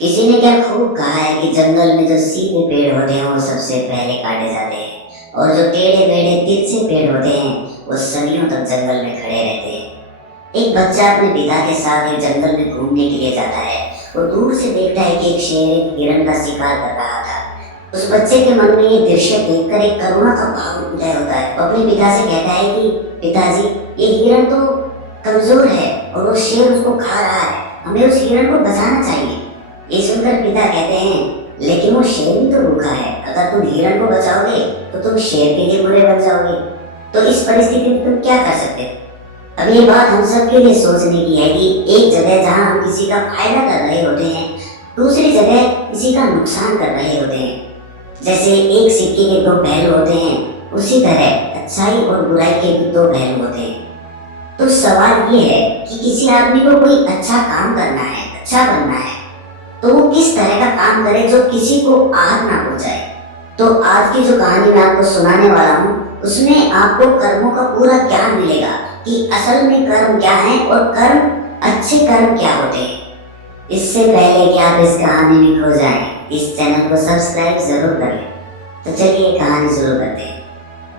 किसी ने क्या खूब कहा है कि जंगल में जो सीधे पेड़ होते हैं वो सबसे पहले काटे जाते हैं और जो टेढ़े मेढ़े तिरछे पेड़ होते हैं वो सदियों तक जंगल में खड़े रहते हैं। एक बच्चा अपने पिता के साथ एक जंगल में घूमने के लिए जाता है। वो दूर से देखता है कि एक शेर एक हिरण का शिकार कर रहा था। उस बच्चे के मन में ये दृश्य देखकर एक करुणा का भाव उदय होता है। वो अपने पिता से कहता है कि पिताजी, ये हिरण तो कमजोर है और वो शेर उसको खा रहा है, हमें उस हिरण को बचाना चाहिए। ये सुनकर पिता कहते हैं, लेकिन वो शेर भी तो भूखा है, अगर तुम हिरण को बचाओगे तो तुम शेर के लिए बुरे बन जाओगे। तो इस परिस्थिति में तुम क्या कर सकते हो? अब ये बात हम सब के लिए सोचने की है कि एक जगह जहाँ हम किसी का फायदा कर रहे होते हैं, दूसरी जगह किसी का नुकसान कर रहे होते हैं। जैसे एक सिक्के के दो पहलू होते हैं, उसी तरह अच्छाई और बुराई के भी दो पहलू होते हैं। तो सवाल ये है कि किसी आदमी को कोई अच्छा काम करना है, अच्छा बनना है, तो वो किस तरह का काम करे जो किसी को आहत ना पहुंचाए। तो आज की जो कहानी मैं आपको सुनाने वाला हूँ उसमें आपको कर्मों का पूरा ज्ञान मिलेगा कि असल में कर्म क्या है और कर्म अच्छे कर्म क्या होते हैं। इससे पहले कि आप इस कहानी में खो जाएं, इस चैनल को सब्सक्राइब जरूर करें। तो चलिए कहानी शुरू करते हैं।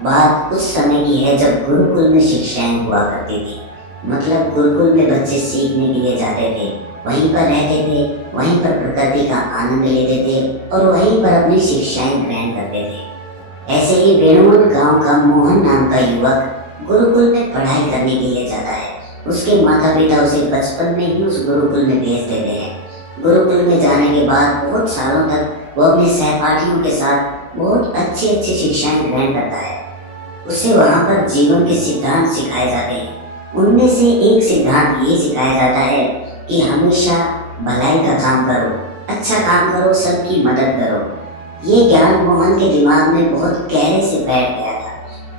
बात उस समय की है जब गुरुकुल में शिक्षाएं हुआ करती थी। मतलब गुरुकुल में बच्चे सीखने के लिए जाते थे, वहीं पर रहते थे, वहीं पर प्रकृति का आनंद लेते थे और वहीं पर अपनी शिक्षाएं ग्रहण करते थे। ऐसे ही वेणुवन गांव का मोहन नाम का युवक गुरुकुल में पढ़ाई करने के लिए जाता है। उसके माता पिता उसे बचपन में ही उस गुरुकुल में भेज देते हैं। गुरुकुल में जाने के बाद बहुत सालों तक वो अपने सहपाठियों के साथ बहुत अच्छी अच्छी शिक्षाएं ग्रहण करता है। उसे वहाँ पर जीवन के सिद्धांत सिखाए जाते हैं। उनमें से एक सिद्धांत ये सिखाया जाता है कि हमेशा भलाई का काम करो, अच्छा काम करो, सबकी मदद करो। ये ज्ञान मोहन के दिमाग में बहुत गहरे से बैठ गया था।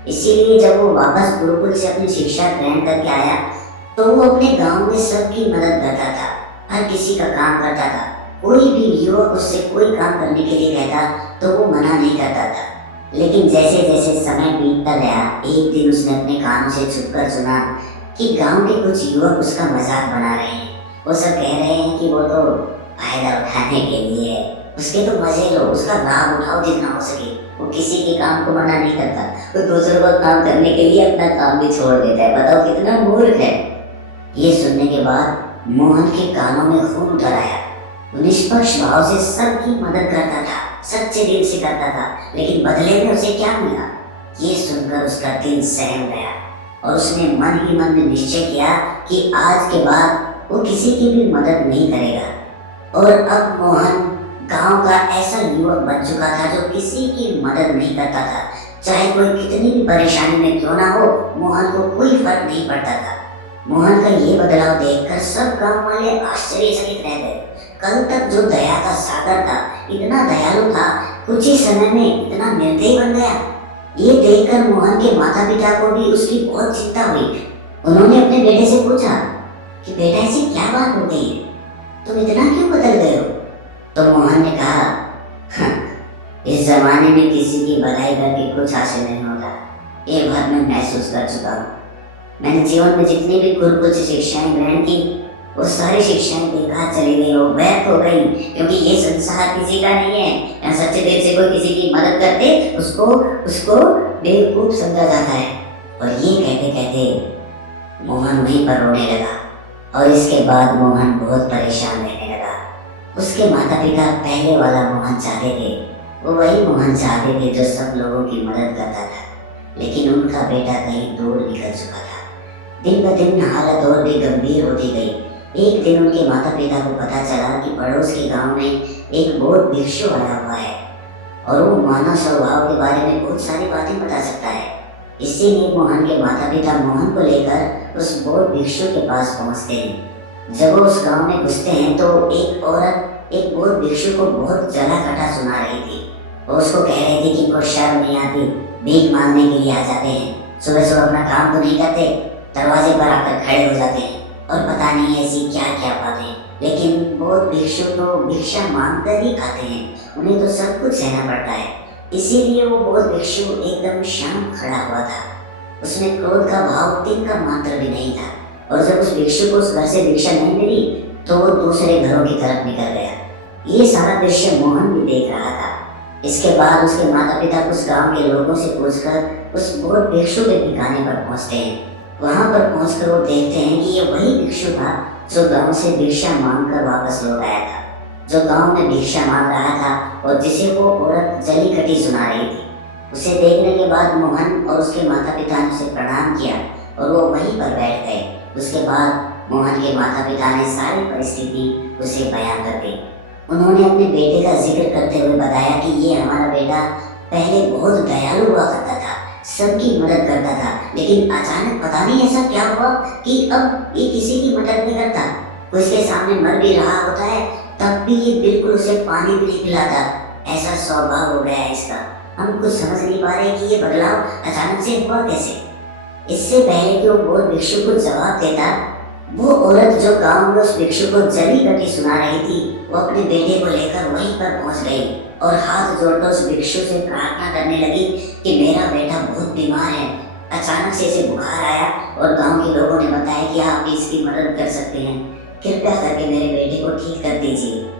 इसीलिए जब वो वापस गुरुकुल से अपनी शिक्षा ग्रहण करके आया तो वो अपने गांव में सबकी मदद करता था, हर किसी का काम करता था। कोई भी युवक उससे कोई काम करने के लिए कहता तो वो मना नहीं करता था। लेकिन जैसे जैसे समय बीतता गया, एक दिन उसने अपने कानों से छुपकर सुना कि गांव के कुछ युवक उसका मजाक बना रहे हैं। वो सब कह रहे हैं कि वो तो फायदा उठाने के लिए है, उसके तो मजे लो, उसका लाभ उठाओ जितना हो सके। वो किसी के काम को मना नहीं करता, वो दूसरों का काम करने के लिए अपना काम भी छोड़ देता है। बताओ कितना मूर्ख है। ये सुनने के बाद मोहन के कानों में खून उतर आया। वो निष्पक्ष भाव से सबकी मदद करता था, सच्चे दिल से करता था, लेकिन बदले में उसे क्या मिला? ये सुनकर उसका दिल सहम गया और उसने मन ही मन में निश्चय किया कि आज के बाद वो किसी की भी मदद नहीं करेगा। और अब मोहन गांव का ऐसा युवक बन चुका था जो किसी की मदद नहीं करता था। चाहे कोई कितनी भी परेशानी में क्यों ना हो, मोहन को कोई फर्क नहीं पड़ता था। मोहन का ये बदलाव देखकर सब गांव वाले आश्चर्यचकित रह गए। कल तक जो दया का सागर था, इतना दयालु था, कुछ ही समय में इतना निर्दयी बन गया। ये देखकर मोहन के माता पिता को भी उसकी बहुत चिंता हुई। उन्होंने अपने बेटे से पूछा कि बेटा ऐसी क्या बात हो गई है, तुम इतना क्यों बदल गए हो? तो मोहन ने कहा, "हाँ, इस जमाने में किसी की भलाई करके कुछ हासिल नहीं होता, ये बात मैं महसूस कर चुका हूँ। मैंने जीवन में जितनी भी गुरुकुल से शिक्षाएं ग्रहण की, वो सारी शिक्षाएं बेकार चली गई, वो व्यर्थ हो गई, क्योंकि ये संसार किसी का नहीं है। यहाँ सच्चे दिल से कोई किसी की मदद करते उसको उसको बेवकूफ समझा जाता है।" और ये कहते कहते मोहन वहीं पर रोने लगा और इसके बाद मोहन बहुत परेशान रहने लगा। उसके माता पिता पहले वाला मोहन चाहते थे, वो वही मोहन चाहते थे जो सब लोगों की मदद करता था, लेकिन उनका बेटा कहीं दूर निकल चुका था। दिन ब दिन हालत और भी गंभीर होती गई। एक दिन उनके माता पिता को पता चला कि पड़ोस के गांव में एक बौद्ध भिक्षु आया हुआ है और वो मानव स्वभाव के बारे में बहुत सारी बातें बता सकता है। इसीलिए मोहन के माता पिता मोहन को लेकर उस बौद्ध भिक्षु के पास पहुंचते हैं। जब वो उस गांव में घुसते हैं तो एक औरत एक बौद्ध भिक्षु को बहुत जला कटा सुना रही थी। वो उसको कह रही थी कि कोई शर्म नहीं आती, भीख मांगने के लिए आ जाते हैं, सुबह सुबह अपना काम तो नहीं करते, दरवाजे पर आकर खड़े हो जाते हैं और पता नहीं ऐसी क्या क्या बातें। लेकिन बौद्ध भिक्षु तो भिक्षा मांग कर ही खाते हैं, उन्हें तो सब कुछ सहना पड़ता है। इसीलिए वो बौद्ध भिक्षु एकदम शांत खड़ा हुआ था। उसमें क्रोध का भाव तिल का मात्र भी नहीं था। और जब उस भिक्षु को उस घर से भिक्षा नहीं मिली तो वो दूसरे घरों की तरफ निकल गया। ये सारा दृश्य मोहन भी देख रहा था। इसके बाद उसके माता पिता उस गांव के लोगों से पूछकर उस बौद्ध भिक्षु के ठिकाने पर पहुंचते हैं। वहां पर पहुंचकर वो देखते हैं कि ये वही भिक्षु था जो गांव से भिक्षा मांगकर वापस लौट आया था, जो गांव में भिक्षा मांग रहा था और जिसे वो औरत जली कटी सुना रही थी। उसे देखने के बाद मोहन और उसके माता पिता ने उसे प्रणाम किया और वो वहीं पर बैठ गए। उसके बाद मोहन के माता पिता ने सारी परिस्थिति उसे बयान कर दी। उन्होंने अपने बेटे का जिक्र करते हुए बताया कि ये हमारा बेटा पहले बहुत दयालु हुआ करता था, सबकी मदद करता था, लेकिन अचानक पता नहीं ऐसा क्या हुआ कि अब ये किसी की मदद नहीं करता। उसके सामने मर भी रहा होता है तब भी ये बिल्कुल उसे पानी भी नहीं पिलाता। ऐसा स्वभाव हो गया है इसका। हम कुछ समझ नहीं पा रहे कि ये बदलाव अचानक से हुआ कैसे। इससे पहले कि वो बौद्ध भिक्षु को जवाब देता, वो औरत जो गांव में उस भिक्षु को जली कटी सुना रही थी, वो अपने बेटे को लेकर वहीं पर पहुंच गई और हाथ जोड़कर उस भिक्षु से प्रार्थना करने लगी कि मेरा बेटा बहुत बीमार है, अचानक से इसे बुखार आया और गांव के लोगों ने बताया कि आप इसकी मदद कर सकते हैं, कृपया करके मेरे बेटे को ठीक कर दीजिए।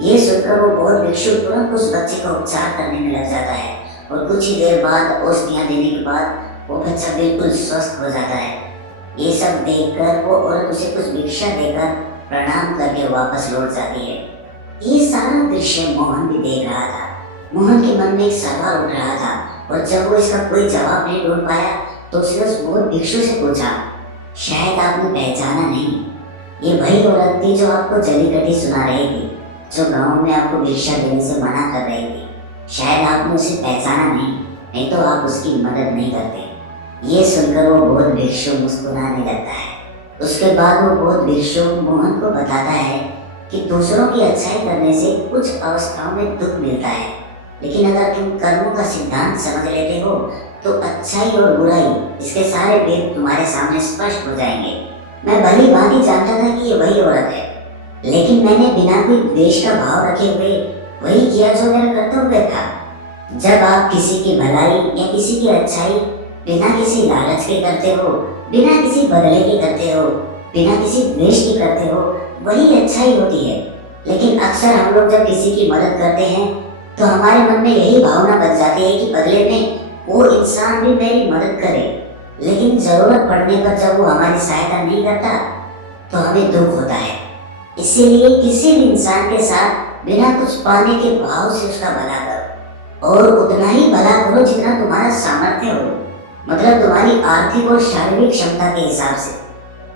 ये सुनकर वो बौद्ध भिक्षु तुरंत उस बच्चे का उपचार करने में लग जाता है और कुछ ही देर बाद औषधियाँ देने के बाद वो बच्चा बिल्कुल स्वस्थ हो जाता है। ये सब देखकर वो औरत उसे कुछ भिक्षा देकर प्रणाम करके वापस लौट जाती है। ये सारा दृश्य मोहन भी देख रहा था। मोहन के मन में एक सवाल उठ रहा था और जब वो इसका कोई जवाब नहीं ढूंढ पाया तो उसने उस बौद्ध भिक्षु से पूछा, शायद आपने पहचाना नहीं, ये वही औरत थी जो आपको जली कटी सुना रही थी, जो गाँव में आपको भिक्षा देने से मना कर रही थी। शायद आपने उसे पहचाना नहीं तो आप उसकी मदद नहीं करते। ये सुनकर वो बौद्ध भिक्षु मुस्कुराने लगता है। उसके बाद वो बौद्ध भिक्षु मोहन को बताता है कि दूसरों की अच्छाई करने से कुछ अवस्थाओं में दुख मिलता है, लेकिन अगर तुम कर्मों का सिद्धांत समझ लेते हो तो अच्छाई और बुराई इसके सारे भेद तुम्हारे सामने स्पष्ट हो जाएंगे। मैं भली भांति जानता था कि ये वही औरत है, लेकिन मैंने बिना कोई द्वेष का भाव रखे हुए वही किया जो मेरा कर्तव्य था। जब आप किसी की भलाई या किसी की अच्छाई बिना किसी लालच के करते हो, बिना किसी बदले के करते हो, बिना किसी द्वेष के करते हो, वही अच्छाई होती है। लेकिन अक्सर हम लोग जब किसी की मदद करते हैं तो हमारे मन में यही भावना बच जाती है कि बदले में वो इंसान भी मेरी मदद करे, लेकिन जरूरत पड़ने पर जब वो हमारी सहायता नहीं करता तो हमें दुख होता है। इसीलिए किसी भी इंसान के साथ बिना कुछ पाने के भाव से उसका भला करो और उतना ही भला करो जितना तुम्हारा सामर्थ्य हो, मतलब तुम्हारी आर्थिक और शारीरिक क्षमता के हिसाब से,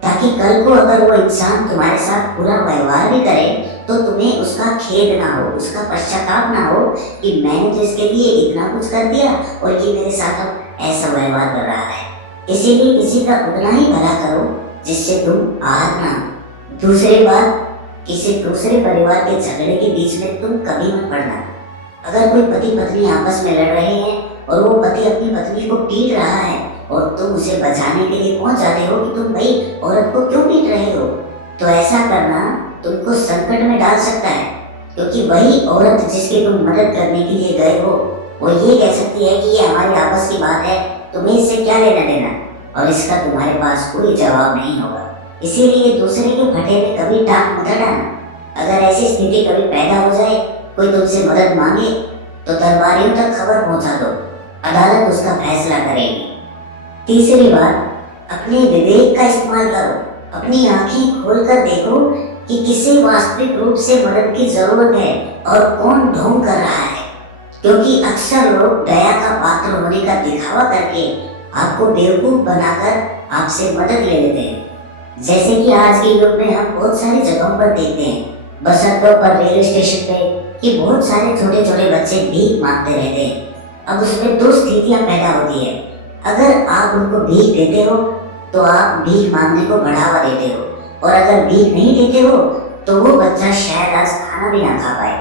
ताकि कल को अगर वो इंसान तुम्हारे साथ बुरा व्यवहार भी करे तो तुम्हें उसका खेद ना हो, उसका पश्चाताप ना हो कि मैंने तो इसके लिए इतना कुछ कर दिया और ये मेरे साथ अब ऐसा व्यवहार कर रहा है। इसीलिए किसी का उतना ही भला करो जिससे तुम आहत ना हो। दूसरी बात, किसी दूसरे परिवार के झगड़े के बीच में तुम कभी मत पड़ना। अगर कोई पति पत्नी आपस में लड़ रहे हैं और वो पति अपनी पत्नी को पीट रहा है और तुम उसे बचाने के लिए पहुंच जाते हो कि तुम भाई औरत को क्यों पीट रहे हो, तो ऐसा करना तुमको संकट में डाल सकता है, क्योंकि वही औरत जिसकी तुम मदद करने के लिए गए हो वो ये कह सकती है कि ये हमारी आपस की बात है, तुम्हें इससे क्या लेना देना, और इसका तुम्हारे पास कोई जवाब नहीं होगा। इसीलिए दूसरे के फटे में कभी टांग मत अड़ाना। अगर ऐसी स्थिति कभी पैदा हो जाए, कोई तुमसे मदद मांगे तो दरबारियों तक खबर पहुंचा दो, अदालत उसका फैसला करेगी। तीसरी बात, अपने विवेक का इस्तेमाल करो। अपनी आंखें खोलकर देखो कि किसे वास्तविक रूप से मदद की जरूरत है और कौन ढोंग कर रहा है, क्योंकि अक्सर लोग दया का पात्र होने का दिखावा करके आपको बेवकूफ बनाकर आपसे मदद ले लेते हैं। जैसे कि आज के युग में हम बहुत सारी जगहों पर देखते हैं, बस अड्डों पर, रेलवे स्टेशन पे, कि बहुत सारे छोटे छोटे बच्चे भीख मांगते रहते हैं। अब उसमें दो स्थितियां पैदा होती है। अगर आप उनको भीख देते हो तो आप भीख मांगने को बढ़ावा देते हो, और अगर भीख नहीं देते हो तो वो बच्चा शायद आज खाना भी ना खा पाए।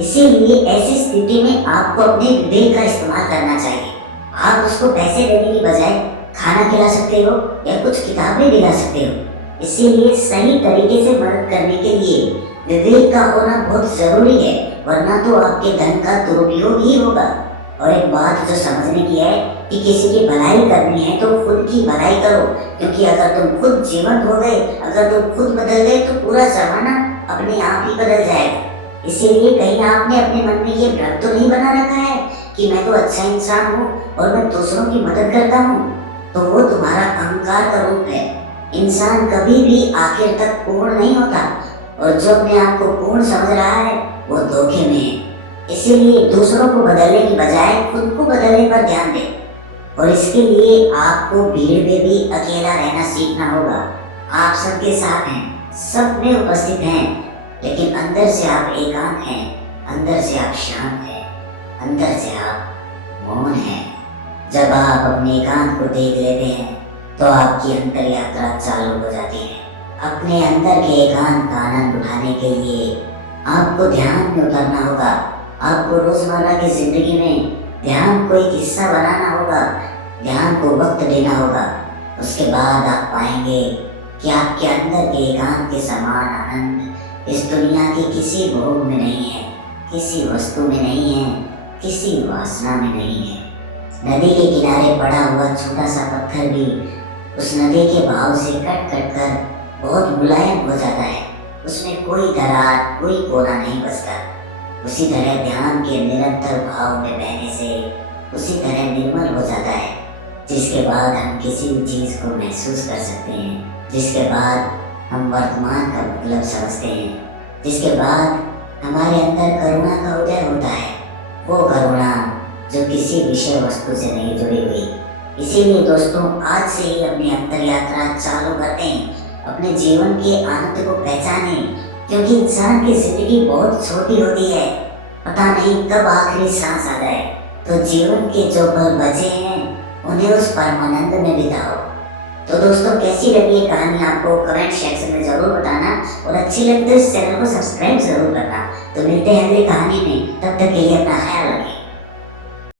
इसीलिए ऐसी स्थिति में आपको अपने विवेक का इस्तेमाल करना चाहिए। आप उसको पैसे देने की बजाय खाना खिला सकते हो या कुछ किताबें दिला सकते हो। इसीलिए सही तरीके से मदद करने के लिए विवेक का होना बहुत जरूरी है, वरना तो आपके धन का दुरुपयोग ही होगा। और एक बात जो समझने की है कि किसी की भलाई करनी है तो खुद की भलाई करो, क्योंकि अगर तुम खुद जीवंत हो गए, अगर तुम खुद बदल गए तो पूरा जमाना अपने आप ही बदल जाएगा। इसीलिए कहीं आपने अपने मन में ये भ्रम तो नहीं बना रखा है कि मैं तो अच्छा इंसान हूँ और मैं दूसरों की मदद करता हूँ। तो वो तुम्हारा अहंकार का रूप है। इंसान कभी भी आखिर तक पूर्ण नहीं होता, और जो अपने आप को पूर्ण समझ रहा है वो धोखे में है। इसीलिए दूसरों को बदलने की बजाय खुद को बदलने पर ध्यान दें, और इसके लिए आपको भीड़ में भी अकेला रहना सीखना होगा। आप सबके साथ हैं, सब में उपस्थित हैं, लेकिन अंदर से आप एकांत हैं, अंदर से आप शांत हैं, अंदर से आप मौन हैं। जब आप अपने एकांत को देख लेते हैं तो आपकी अंतर यात्रा चालू हो जाती है। अपने अंदर के एकांत का आनंद उठाने के लिए आपको ध्यान में उतरना होगा। आपको रोजमर्रा की जिंदगी में ध्यान को एक हिस्सा बनाना होगा, ध्यान को वक्त देना होगा। उसके बाद आप पाएंगे कि आपके अंदर के एकांत के समान आनंद इस दुनिया की किसी भोग में नहीं है, किसी वस्तु में नहीं है, किसी वासना में नहीं है। नदी के किनारे पड़ा हुआ छोटा सा पत्थर भी उस नदी के बहाव से कट कट कर बहुत मुलायम हो जाता है। उसमें कोई दरार, कोई कोना नहीं बचता। उसी तरह ध्यान के निरंतर भाव में बहने से उसी तरह निर्मल हो जाता है, जिसके बाद हम किसी भी चीज़ को महसूस कर सकते हैं, जिसके बाद हम वर्तमान का मतलब समझते हैं, जिसके बाद हमारे अंदर करुणा का उदय होता है। वो करुणा जो किसी विषय वस्तु से नहीं जुड़ी हुई। इसीलिए दोस्तों, आज से ही अपनी अंतर यात्रा चालू करते हैं, अपने जीवन के आनंद को पहचाने, क्योंकि इंसान की जिंदगी बहुत छोटी होती है। पता नहीं कब आखिरी सांस आ जाए। तो जीवन के जो पल बचे हैं उन्हें उस परमानंद में बिताओ। तो दोस्तों, कैसी लगी ये कहानी आपको कमेंट सेक्शन में जरूर बताना, और अच्छी लगे तो इस चैनल को सब्सक्राइब जरूर करना। तो मिलते हैं अगली कहानी में, तब तक के लिए अपना ख्याल रखें।